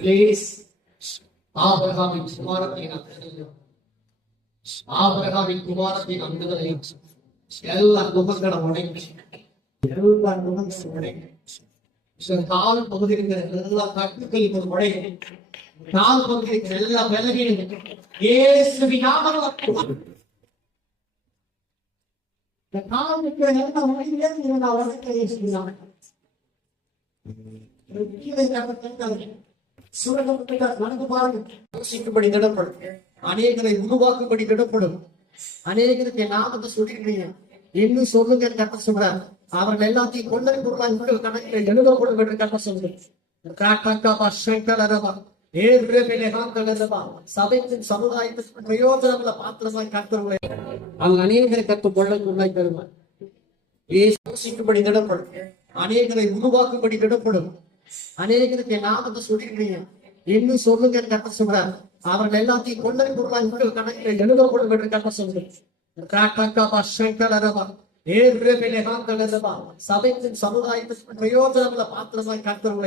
Please, ஆபிரகாமின் குமாரத்தின் அந்தகளையும் ஆபிரகாமின் குமாரத்தின் அந்தகளையும் எல்லா முகங்களை உடைந்து எல்லா முகங்களும் உடைந்து கால் பகுதியில் இருக்கிற எல்லா கட்டுக்களையும் உடைந்து கால் பகுதியில் இருக்கிற எல்லா விலகையும் இயேசுவின் நாமத்தில் இந்த கால் இருக்கிற எல்லா உடைந்து நான் வளர்க்க இயேசுவின் யோசிக்கும்படி திடப்படும், அநேகரை உருவாக்கும்படி திடப்படும். அநேகருக்கு நாமத்தை சொல்லிருக்கீங்க, இன்னும் சொல்லுங்க கட்ட சொல்றாரு. அவர்கள் எல்லாத்தையும் கொண்டரை பொருளாய் உங்கள் கணக்கில் எழுதப்படும் என்று கட்ட சொல்லுங்க. சபைக்கும் சமுதாயத்திற்கும் பிரயோஜனங்களை பாத்திரமாய் கருத்துருவாய். அவங்க அநேகரை கற்று கொள்ளை தருவார். யோசிக்கும்படி திடப்படும், அநேகரை உருவாக்கும்படி திடப்படும். அநேகருக்கு நாமத்தை சொல்லிருக்கீங்க, இன்னும் சொல்லுங்க கட்ட சொல்றாரு. அவர்கள் எல்லாத்தையும் கொண்டரை பொருளாய் உங்கள் கணக்கில் எழுதப்படும் என்று கட்ட சொல்லுங்க. சபைக்கும் சமுதாயத்திற்கும் பிரயோஜனங்களை பாத்திரமாய் கருத்துருவாய்.